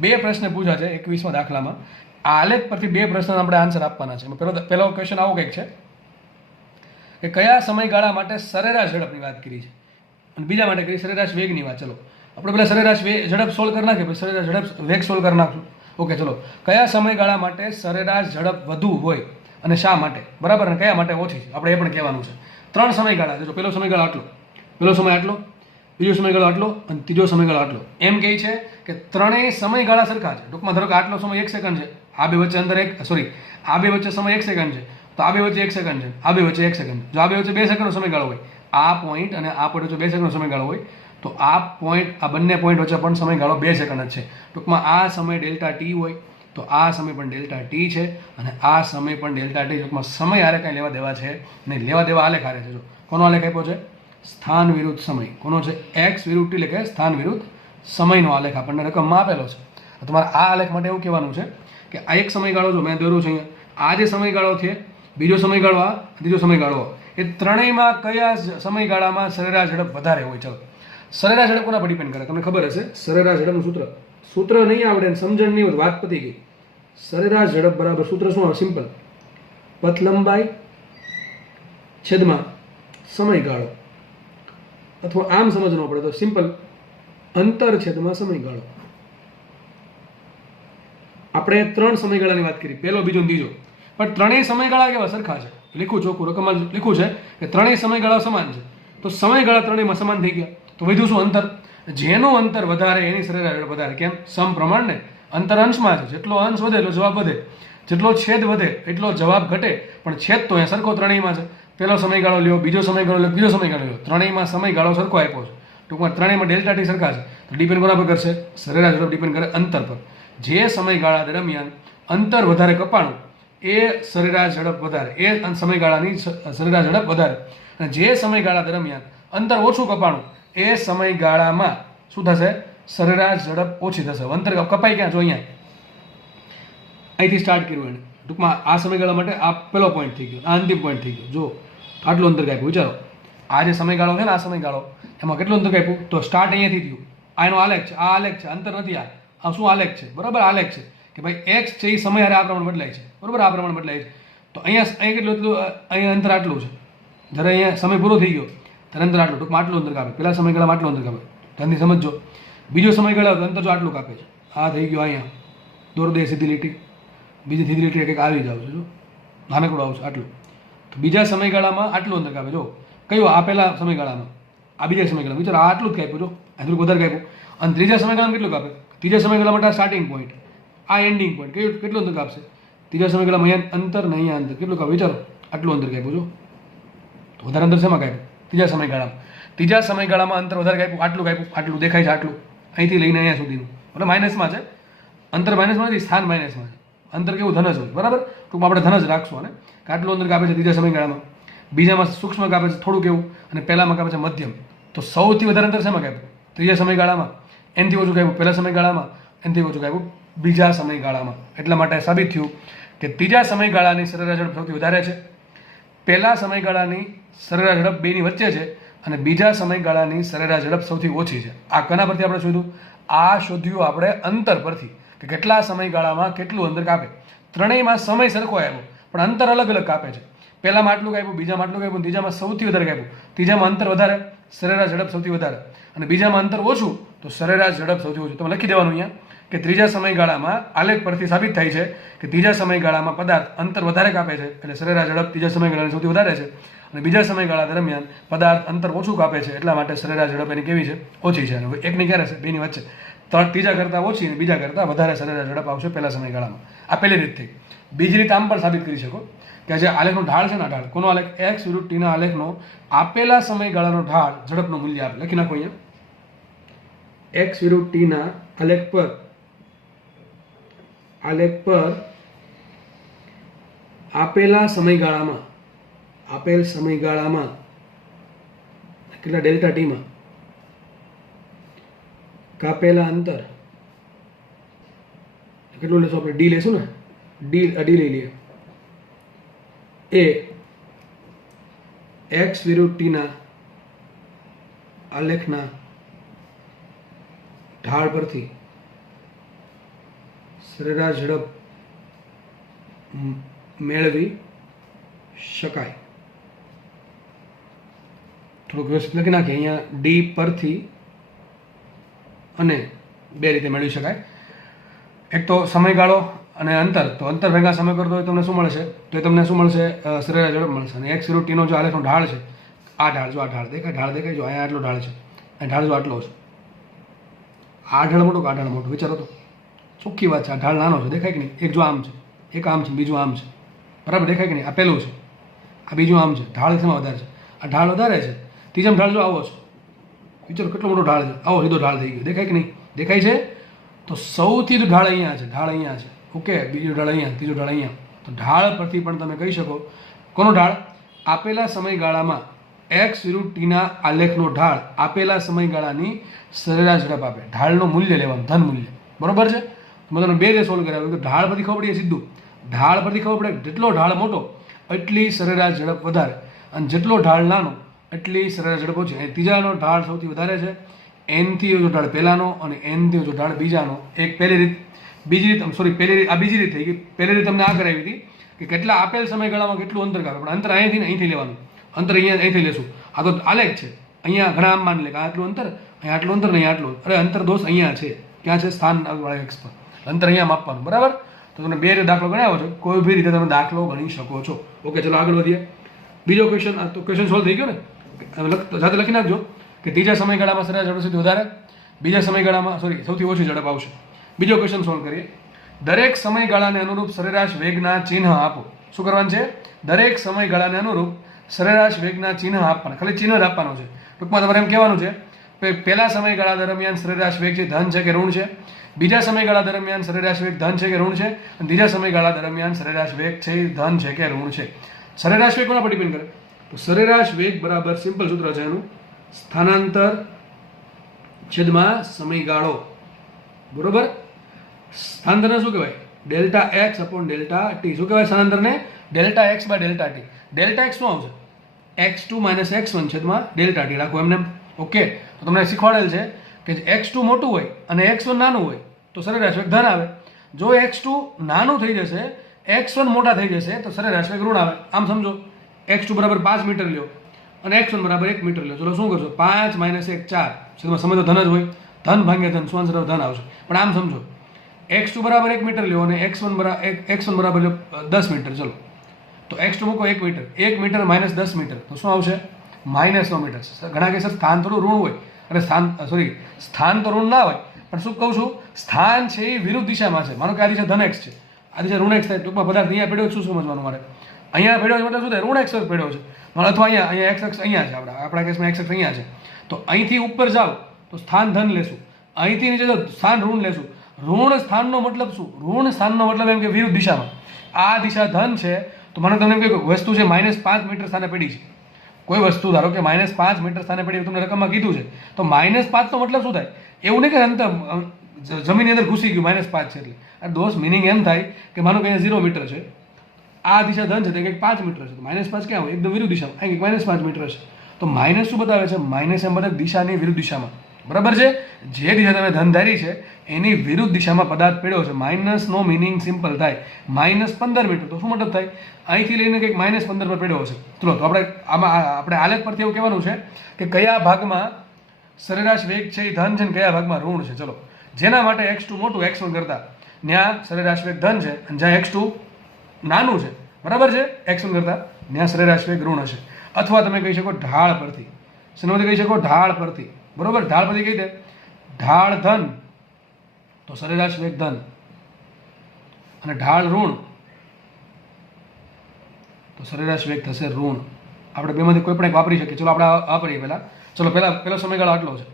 2 પ્રશ્ન પૂછા છે 21મા દાખલામાં. આ આલેખ પરથી 2 પ્રશ્ન આપણે આન્સર આપવાના છે. પહેલો ક્વેશ્ચન આવો કંઈક છે કે કયા સમયગાળા માટે સરેરાશ ઝડપની વાત કરી છે અને બીજા માટે કરી સરેરાશ વેગની વાત. ચલો આપણે પહેલા સરેરાશ ઝડપ સોલ્વ કરી નાખીએ, પછી સરેરાશ ઝડપ વેગ સોલ્વ કરી નાખશું. ઓકે, ચલો કયા સમયગાળા માટે સરેરાશ ઝડપ વધુ હોય અને શા માટે, બરાબર, અને કયા માટે ઓછી છે આપણે એ પણ કહેવાનું છે. 3 સમયગાળા છે. જો પહેલો સમયગાળો આટલો, પહેલો સમય આટલો, બીજો સમયગાળો આટલો અને ત્રીજો સમયગાળો આટલો. એમ કહે છે કે ત્રણેય સમયગાળા સરખા છે. ટૂંકમાં ધારો કે આટલો સમય 1 સેકન્ડ છે, આ બે વચ્ચે અંતર આ બે વચ્ચે સમય 1 સેકન્ડ છે, તો આ બે વચ્ચે 1 સેકન્ડ છે, આ બે વચ્ચે 1 સેકન્ડ. જો આ બે વચ્ચે 2 સેકન્ડનો સમયગાળો હોય, આ પોઈન્ટ અને આ પોઈન્ટ વચ્ચે 2 સેકન્ડનો સમયગાળો હોય, તો આ બંને પોઈન્ટ વચ્ચે પણ સમયગાળો 2 સેકન્ડ જ છે. ટૂંકમાં આ સમય ડેલ્ટા ટી હોય તો આ સમય પણ ડેલ્ટા ટી છે અને આ સમય પણ ડેલ્ટા ટી. ટૂંકમાં સમય હારે કાંઈ લેવા દેવા છે નહીં, લેવા દેવા આલેખ હારે છે. જો કોનો આલેખ આપ્યો છે? સ્થાન વિરુદ્ધ સમય. કોનો છે? એક્સ વિરુદ્ધ ટી, એટલે કે સ્થાન વિરુદ્ધ સમયનો આલેખ આપણને રકમમાં આપેલો છે. તમારે આ આલેખ માટે એવું કહેવાનું છે કે આ એક સમયગાળો, જો મેં દોર્યું છે અહીંયા, આ જે સમયગાળો છે, બીજો સમયગાળો આ, ત્રીજો સમયગાળો, એ ત્રણેયમાં કયા સમયગાળામાં સરેરાશ ઝડપ વધારે હોય? ચલો, સરેરાશ ઝડપ કોના પર ડિપેન્ડ કરે? તમને ખબર હશે સરેરાશ ઝડપનું સૂત્ર નહીં આવડે, સમજણ નહીં હોય, વાત પતી ગઈ. સરેરાશ ઝડપ બરાબર સૂત્ર શું આવે? સિમ્પલ, પથ લંબાઈ છેદમાં સમયગાળો, અથવા આમ સમજવું પડે તો સિમ્પલ અંતર છેદમાં સમયગાળો. આપણે 3 સમયગાળાની વાત કરી, પહેલો, બીજો અને ત્રીજો, પણ ત્રણેય સમયગાળા કેવા? સરખા છે. લીખું ચોખ્ખું રકમમાં લીખું છે કે ત્રણેય સમયગાળા સમાન છે. તો સમયગાળા ત્રણેયમાં સમાન થઈ ગયા, તો વધ્યું શું? અંતર. જેનું અંતર વધારે એની સરેરાશ ઝડપ વધારે. કેમ? સમપ્રમાણ ને, અંતર અંશમાં છે. જેટલો અંશ વધે એટલો જવાબ વધે, જેટલો છેદ વધે એટલો જવાબ ઘટે, પણ છેદ તો અહીંયા સરખો ત્રણેયમાં છે. પહેલો સમયગાળો લ્યો, બીજો સમયગાળો લ્યો, ત્રીજો સમયગાળો લ્યો, ત્રણેયમાં સમયગાળો સરખો આપ્યો છે. ટૂંકમાં ત્રણેયમાં ડેલ્ટા ટી સરખા છે. તો ડિપેન્ડ કોના પર કરશે? સરેરાશ ઝડપ ડિપેન્ડ કરે અંતર પર. જે સમયગાળા દરમિયાન અંતર વધારે કપાણું એ સરેરાશ ઝડપ વધારે, એ સમયગાળાની સરેરાશ ઝડપ વધારે. અને જે સમયગાળા દરમિયાન અંતર ઓછું કપાણું એ સમયગાળામાં શું થશે? સરેરાશ ઝડપ ઓછી થશે. અંતર કપાઈ ક્યાં? જો અહીંયા અહીંથી સ્ટાર્ટ કર્યું એને. ટૂંકમાં આ સમયગાળા માટે આ પહેલો પોઈન્ટ થઈ ગયો, આ અંતિમ પોઈન્ટ થઈ ગયો. જો આટલું અંતર કાપ્યું. વિચારો, આ જે સમયગાળો છે ને, આ સમયગાળો, એમાં કેટલું અંતર કાપ્યું? તો સ્ટાર્ટ અહીંયાથી થયું. આ એનો આલેખ છે, આ આલેખ છે, અંતર નથી. આ શું આલેખ છે? બરાબર, આલેખ છે કે ભાઈ એક્સ છે એ સમય હારે આ પ્રમાણે બદલાય છે. બરાબર, આ પ્રમાણે બદલાય છે. તો અહીંયા કેટલું અહીંયા અંતર આટલું છે. જ્યારે અહીંયા સમય પૂરો થઈ ગયો ત્યારે અંતર આટલું, ટૂંકમાં આટલું અંતર કાપે. પહેલા સમયગાળામાં આટલું અંતર કાપે, ત્યાંથી સમજો. બીજો સમયગાળો તો અંતર જો આટલું કાપે છે, આ થઈ ગયો અહીંયા, દોર દે સીધી લીટી, બીજી સીધી લીટી કંઈક આવી જાવ છે. જો નાનકડું આવશે આટલું. તો બીજા સમયગાળામાં આટલું અંતર કાપે. જો કયું? આ પહેલા સમયગાળામાં, આ બીજા સમયગાળામાં. વિચારો, આ આટલું જ કાપ્યું, જો આ થોડુંક વધારે કાપ્યું. અને ત્રીજા સમયગાળામાં કેટલું કાપે? ત્રીજા સમયગાળા માટે આ સ્ટાર્ટિંગ પોઈન્ટ, આ એન્ડિંગ પોઈન્ટ, કેટલું અંતર કાપશે? ત્રીજા સમયગાળામાં અહીંયા અંતર ને અહીંયા અંતર કેટલું કાપે? વિચારો, આટલું અંતર કાપ્યું. જો તો વધારે અંતર શેમાં કાપ્યું? ત્રીજા સમયગાળામાં. ત્રીજા સમયગાળામાં અંતર વધારે કાપ્યું, આટલું કાપ્યું, આટલું દેખાય છે, આટલું અહીંથી લઈને અહીંયા સુધીનું, એટલે માઇનસમાં છે. અંતર માઇનસમાં નથી, સ્થાન માઇનસમાં છે. અંતર કેવું? ધન જ હોય. બરાબર, ટૂંકમાં આપણે ધન જ રાખશું. અને આટલું અંતર કાપે છે ત્રીજા સમયગાળામાં, બીજામાં સૂક્ષ્મ કાપે છે થોડું કેવું, અને પહેલામાં કાપે છે મધ્યમ. તો સૌથી વધારે અંતર શેમાં કાપ્યું? ત્રીજા સમયગાળામાં. એનાથી ઓછું કાપ્યું પહેલા સમયગાળામાં, એનાથી ઓછું કાપ્યું બીજા સમયગાળામાં. એટલા માટે સાબિત થયું કે ત્રીજા સમયગાળાની સરેરાશ ઝડપ સૌથી વધારે છે, પહેલા સમયગાળાની સરેરાશ ઝડપ બેની વચ્ચે છે, અને બીજા સમયગાળાની સરેરાશ ઝડપ સૌથી ઓછી છે. આ કોના પરથી આપણે શોધ્યું? આ શોધ્યું આપણે અંતર પરથી, કે કેટલા સમયગાળામાં કેટલું અંતર કાપે. ત્રણેયમાં સમય સરખો આવ્યો પણ અંતર અલગ અલગ કાપે છે. પહેલામાં આટલું કાપ્યું, બીજામાં આટલું કાપ્યું, ત્રીજામાં સૌથી વધારે કાપ્યું. ત્રીજામાં અંતર વધારે, સરેરાશ ઝડપ સૌથી વધારે, અને બીજામાં અંતર ઓછું તો સરેરાશ ઝડપ સૌથી ઓછું. તમે લખી દેવાનું અહીંયા કે ત્રીજા સમયગાળામાં આલેખ પરથી સાબિત થાય છે કે ત્રીજા સમયગાળામાં પદાર્થ અંતર વધારે કાપે છે, એટલે સરેરાશ ઝડપ ત્રીજા સમયગાળાની સૌથી વધારે છે. અને બીજા સમયગાળા દરમિયાન પદાર્થ અંતર ઓછું કાપે છે, એટલા માટે સરેરાશ ઝડપ એની કેવી છે? ઓછી છે. અને એકની ક્યારે છે? બેની વચ્ચે. ત્રીજા કરતાં ઓછી અને બીજા કરતાં વધારે સરેરાશ ઝડપ આવશે પહેલા સમયગાળામાં. આ પહેલી રીત થઈ. બીજી રીત આમ પણ સાબિત કરી શકો કે જે આલેખનો ઢાળ છે ને, ઢાળ કોનો આલેખ? એક્સ વિરુદ્ધ ટીના આલેખનો આપેલા સમયગાળાનો ઢાળ ઝડપનું મૂલ્ય આપે. લખી નાખો અહીંયા, એક્સ વિરુદ્ધ ટીના આલેખ પર આપેલા આપેલ સમયગાળામાં કેટલા ડેલ્ટા ટીમાં કાપેલા અંતર કેટલું લેશું આપણે? ડી લેશું ને, ડી લઈ લઈએ. એ એક્સ વિરુદ્ધ ટીના આલેખના ઢાળ પરથી સરેરાશ ઝડપ મેળવી શકાય. થોડુંક વ્યવસ્થિત લખી નાખીએ. અહીંયા ડી પરથી અને બે રીતે મેળવી શકાય. એક તો સમયગાળો અને અંતર. તો અંતર ભેગા સમય કરતો હોય તમને શું મળશે? તો એ તમને શું મળશે? સરેરાશ ઝડપ મળશે. અને એક્સ વિરુદ્ધ ટીનો જો આલેખનો ઢાળ છે, આ ઢાળ જો, આ ઢાળ દેખાય? ઢાળ દેખાય? જો અહીંયા આટલો ઢાળ છે, અને ઢાળ જો આટલો છે. આ ઢાળ મોટો કે આ ઢાળ મોટો? વિચારો તો. ચોખ્ખી વાત છે, આ ઢાળ નાનો છે, દેખાય કે નહીં? એક જો આમ છે, એક આમ છે, બીજું આમ છે, બરાબર? દેખાય કે નહીં? આ પહેલું છે, આ બીજું આમ છે. ઢાળ શેમાં વધારે છે? આ ઢાળ વધારે છે. ત્રીજામ ઢાળ જો આવો છે. વિચારો કેટલો મોટો ઢાળ છે. આવો સીધો ઢાળ થઈ ગયો. દેખાય કે નહીં? દેખાય છે. તો સૌથી ઢાળ અહીંયા છે, ઢાળ અહીંયા છે. ઓકે, બીજો ઢાળ અહીંયા, ત્રીજો ઢાળ અહીંયા. તો ઢાળ પરથી પણ તમે કહી શકો કોનો ઢાળ? આપેલા સમયગાળામાં એક્સ વિરુદ્ધ ટીના આલેખનો ઢાળ આપેલા સમયગાળાની સરેરાશ ઝડપ આપે. ઢાળનું મૂલ્ય લેવાનું, ધન મૂલ્ય, બરોબર છે? મેં તમને બે રીતે સોલ્વ કરાવ્યું કે ઢાળ પરથી ખબર પડી સીધું. ઢાળ પરથી ખબર પડે જેટલો ઢાળ મોટો એટલી સરેરાશ ઝડપ વધારે, અને જેટલો ઢાળ નાનો એટલી સરેરાશ ઝડપ ઓછી. અને ત્રીજાનો ઢાળ સૌથી વધારે છે. એનથી ઓછો ઢાળ પહેલાનો અને એનથી ઓછો ઢાળ બીજાનો. એક પહેલી રીત. બીજી રીત, સોરી, આ બીજી રીત થઈ ગઈ. પહેલી રીત તમને આ કરાવી હતી કે કેટલા આપેલ સમયગાળામાં કેટલું અંતર કાપે. પણ અંતર અહીંથી ને અહીંથી લેવાનું. અંતર અહીંથી લેશું. આ તો આલેખ છે. અહીંયા ઘણા આમ માની લે કે આટલું અંતર, અહીંયા આટલું અંતર, નહીં આટલું. અરે અંતર દોષ અહીંયા છે. ક્યાં છે? સ્થાન વાળા એક્સ પર. અંતર અહીંયા માપવાનું, બરાબર? તો તમને બે રીતે દાખલો ગણાવ્યો છે. કોઈ બી રીતે તમે દાખલો ગણી શકો છો. ઓકે, ચલો આગળ વધીએ. બીજો ક્વેશ્ચન. આ તો ક્વેશ્ચન સોલ્વ થઈ ગયો ને? સાથે લખી નાખજો કે ત્રીજા સમયગાળામાં સરેરાશ ઝડપ સૌથી વધારે, બીજા સમયગાળામાં સૌથી ઓછી ઝડપ આવશે. બીજો ક્વેશ્ચન સોલ્વ કરીએ. દરેક સમયગાળાને અનુરૂપ સરેરાશ વેગના ચિહ્ન આપો. શું કરવાનું છે? દરેક સમયગાળાને અનુરૂપ સરેરાશ વેગના ચિહ્ન આપવાના. ખાલી ચિહ્ન જ આપવાનું છે. ટૂંકમાં તમારે એમ કહેવાનું છે કે પહેલા સમયગાળા દરમિયાન સરેરાશ વેગ છે ધન છે કે ઋણ છે, બીજા સમયગાળા દરમિયાન સરેરાશ વેગ ધન છે કે ઋણ છે, અને ત્રીજા સમયગાળા દરમિયાન સરેરાશ વેગ છે ધન છે કે ઋણ છે. સરેરાશ વેગ કોના પર ડિપેન્ડ કરે? તો સરેરાશ વેગ બરાબર સિમ્પલ સૂત્ર છે એનું, સ્થાનાંતર છેદમાં સમયગાળો, બરોબર? સ્થાનાંતરને શું કહેવાય? Delta x upon delta t. શું કહેવાય સ્થાનાંતરને? Delta x by delta t. Delta x શું આવશે? x2 માઇનસ x1 છેદમાં ડેલ્ટા ટી. રાખો એમને. ઓકે, તો તમને શીખવાડેલ છે કે x2 મોટું હોય અને x1 નાનું હોય તો સરેરાશ વેગ ધન આવે. જો x2 નાનું થઈ જશે, x1 મોટા થઈ જશે તો સરેરાશ વેગ ઋણ આવે. આમ સમજો, x2 બરાબર 5 મીટર લ્યો અને x1 બરાબર 1 મીટર લ્યો. ચલો શું કરશો? 5 માઇનસ 1 4. છેદમાં સમય તો ધન જ હોય. ધન ભાગ્યા ધન, શું આન્સર ધન આવશે. પણ આમ સમજો, x2 બરાબર 1 મીટર લ્યો અને x1 બરાબર લ્યો 10 મીટર. ચલો, તો x2 મૂકો 1 મીટર. 1 મીટર માઇનસ 10 મીટર તો શું આવશે? -9 મીટર. ઘણા કે સર સ્થાન થોડું ઋણ હોય, અને સ્થાન તો ઋણ ના હોય, પણ શું કહું છું, સ્થાન છે એ વિરુદ્ધ દિશામાં છે. માનો કે આ દિશા ધન x છે, આ દિશા ઋણ x થાય. ટૂંકમાં પદાર્થ અહીંયા પડ્યો શું સમજવાનું મારે? અહીંયા પડ્યો છે શું થાય? ઋણ x પડ્યો છે. અથવા અહીંયા x અક્ષ અહીંયા છે. આપણા કેસમાં x અક્ષ અહીંયા છે. તો અહીંથી ઉપર જાઓ તો સ્થાન ધન લેશું, અહીંથી નીચે જાઓ સ્થાન ઋણ લેશું. ઋણ સ્થાનનો મતલબ શું? ઋણ સ્થાનનો મતલબ એમ કે વિરુદ્ધ દિશામાં. આ દિશા ધન છે તો મને તમને એમ કે વસ્તુ છે -5 મીટર સ્થાને પડી છે. કોઈ વસ્તુ ધારો કે -5 મીટર સ્થાને પડી, તમને રકમમાં કીધું છે, તો -5 નો મતલબ શું થાય? એવું નહીં કે અંતર જમીનની અંદર ઘૂસી ગયું -5 છે એટલે. આ દોસ્ત મિનિંગ એમ થાય કે માનો કે અહીંયા 0 મીટર છે, આ દિશા ધન છે તો કંઈક 5 મીટર છે, તો -5 ક્યાં હોય? એકદમ વિરુદ્ધ દિશામાં. અહીં કંઈક -5 મીટર છે. તો માઇનસ શું બતાવે છે? માઇનસ એમ બતાવે દિશાની વિરુદ્ધ દિશામાં, બરાબર છે? જે દિશા તમે ધન ધારી છે એની વિરુદ્ધ દિશામાં પદાર્થ પડ્યો છે. માઇનસનો મિનિંગ સિમ્પલ થાય, -15 મીટર. તો શું મતલબ થાય? અહીંથી લઈને કંઈક -15 પર પડ્યો છે. ચલો, તો આપણે આલેખ પરથી એવું કહેવાનું છે કે કયા ભાગમાં સરેરાશ વેગ છે એ ધન છે ને કયા ભાગમાં ઋણ છે. ચલો, જેના માટે x2 મોટું x1 કરતા, ત્યાં સરેરાશ વેગ ધન છે, અને જ્યાં x2 નાનું છે, બરાબર છે, x1 કરતા, ત્યાં સરેરાશ વેગ ઋણ હશે. અથવા તમે કહી શકો ઢાળ પરથી. શેનાથી કહી શકો? ઢાળ પરથી, બરોબર? ઢાળ પરથી કહી દે ઢાળ ધન તો સરેરાશ વેગ ધન, અને ઢાળ ઋણ તો સરેરાશ વેગ થશે ઋણ. આપણે બેમાંથી કોઈ પણ એક વાપરી શકીએ. ચલો આપણે વાપરીએ પહેલાં. ચલો પહેલો સમયગાળો આટલો છે,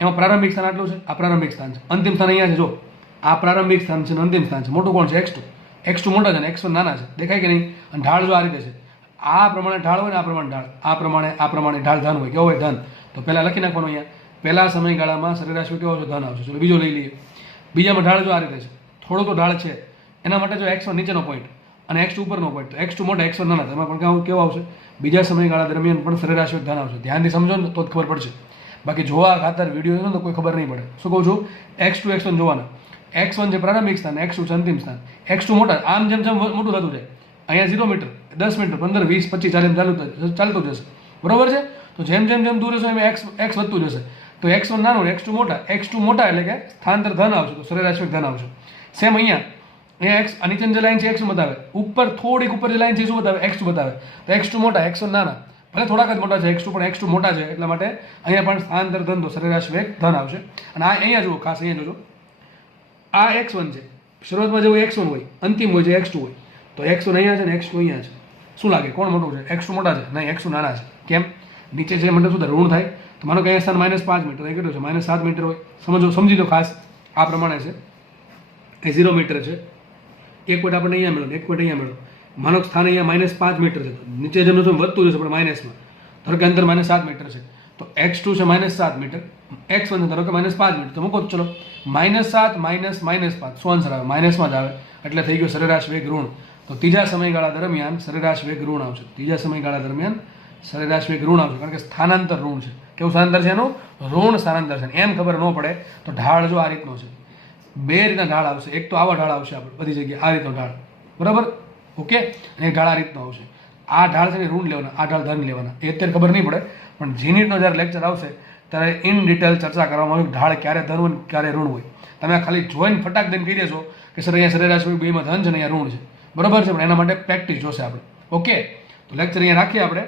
એમાં પ્રારંભિક સ્થાન આટલું છે, આ પ્રારંભિક સ્થાન છે, અંતિમ સ્થાન અહીંયા છે. જો આ પ્રારંભિક સ્થાન છે અને અંતિમ સ્થાન છે. મોટું કોણ છે? x2. x2 મોટા છે ને x1 નાના છે, દેખાય કે નહીં? અને ઢાળ જો આ રીતે છે, આ પ્રમાણે ઢાળ હોય ને આ પ્રમાણે ઢાળ, આ પ્રમાણે ઢાળ ધન હોય. કેવો હોય? ધન. તો પહેલાં લખી નાખવાનું અહીંયા પહેલા સમયગાળામાં સરેરાશ વેગ કેવો છે? ધન આવશે. ચલો બીજો લઈ લઈએ. બીજામાં ઢાળ જો આ રીતે છે, થોડો તો ઢાળ છે, એના માટે જો x1 નીચેનો પોઈન્ટ અને x2 ઉપરનો પોઈન્ટ, તો x2 મોટા x1 નાના, એમાં પણ કેવો આવશે? બીજા સમયગાળા દરમિયાન પણ સરેરાશ વેગ ધન આવશે. ધ્યાનથી સમજો ને તો જ ખબર પડશે, બાકી જોવા ખાતર વિડીયો તો કોઈ ખબર નહીં પડે. શું કહું છું? x2 x1 જોવાના. x1 છે પ્રારંભિક સ્થાન, x2 છે અંતિમ સ્થાન. x2 મોટા, આમ જેમ જેમ મોટું થતું જાય, અહીંયા 0 મીટર, 10 મીટર, 15, 20, 25, 40 ચાલતું જશે. બરોબર છે? તો જેમ જેમ જેમ દૂર જશે એમ x વધતું જશે. તો x1 નાનું, x2 મોટા. x2 મોટા એટલે કે સ્થાનાંતર ધન આવશે, તો સરેરાશ વેગ ધન આવશે. સેમ અહીંયા x આ નીચેની જે લાઈન છે x બતાવે, ઉપર થોડીક ઉપર જે લાઈન છે શું બતાવે? x2 બતાવે. તો x2 મોટા, x1 નાના, ભલે થોડાક જ મોટા છે x2, પણ x2 મોટા છે એટલા માટે અહીંયા પણ સ્થાનાંતર ધન, તો સરેરાશ વેગ ધન આવશે. અને આ અહીંયા જુઓ, ખાસ અહીંયા જોજો, આ x1 છે, શરૂઆતમાં જેવું x1 હોય, અંતિમ હોય છે x2 હોય. તો x1 અહીંયા છે ને x2 અહીંયા છે. શું લાગે કોણ મોટું છે? x2 મોટા છે? નહીં, x2 નાના છે. કેમ? નીચે છે મતલબ શું થાય? ઋણ થાય. તો માનો કે અહીંયા સ્થાન -5 મીટર, એ કેટલું છે? -7 મીટર હોય. સમજી લો ખાસ આ પ્રમાણે છે. એ 0 મીટર છે. એક પોઈન્ટ આપણે અહીંયા મેળવો, એક પોઈન્ટ અહીંયા મેળવો. માનો કે સ્થાન અહીંયા -5 મીટર છે, નીચે જેમનું શું વધતું જશે પણ માઇનસમાં. ધારો કે અંતર -7 મીટર છે, તો x2 છે -7 મીટર, x1 છે ધારો કે -5 મીટર. તો મૂકો ચલો, -7 -5 શું આન્સર આવે? માઇનસમાં જ આવે. એટલે થઈ ગયો સરેરાશ વેગ ઋણ. તો ત્રીજા સમયગાળા દરમિયાન સરેરાશ વેગ ઋણ આવશે. ત્રીજા સમયગાળા દરમિયાન સરેરાશ વેગ ઋણ આવશે, કારણ કે સ્થાનાંતર ઋણ છે. કેવું સ્થાનાંતર છે એનું? ઋણ સ્થાનાંતર છે. એમ ખબર ન પડે તો ઢાળ જો આ રીતનો છે, બે રીતના ઢાળ આવશે. એક તો આવા ઢાળ આવશે આપણે બધી જગ્યાએ, આ રીતનો ઢાળ, બરાબર? ઓકે. અને એક ઢાળ આ રીતનો આવશે. આ ઢાળ છે ને ઋણ લેવાના, આ ઢાળ ધન લેવાના. એ અત્યારે ખબર નહીં પડે, પણ જીનીટનો જ્યારે લેક્ચર આવશે ત્યારે ઇન ડિટેલ ચર્ચા કરવામાં આવે ઢાળ ક્યારે ધન હોય ક્યારે ઋણ હોય. તમે ખાલી જોઈને ફટાક દઈને કહી દેશો કે સર અહીંયા સરેરાશ વેગ બેમાં ધન છે ને અહીંયા ઋણ છે, બરાબર છે? પણ એના માટે પ્રેક્ટિસ જોશે આપણે. ઓકે, તો લેક્ચર અહીંયા રાખીએ આપણે.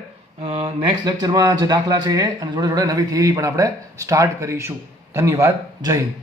નેક્સ્ટ લેક્ચરમાં જે દાખલા છે એ અને જોડે જોડે નવી થિયરી પણ આપણે સ્ટાર્ટ કરીશું. ધન્યવાદ. જય હિન્દ.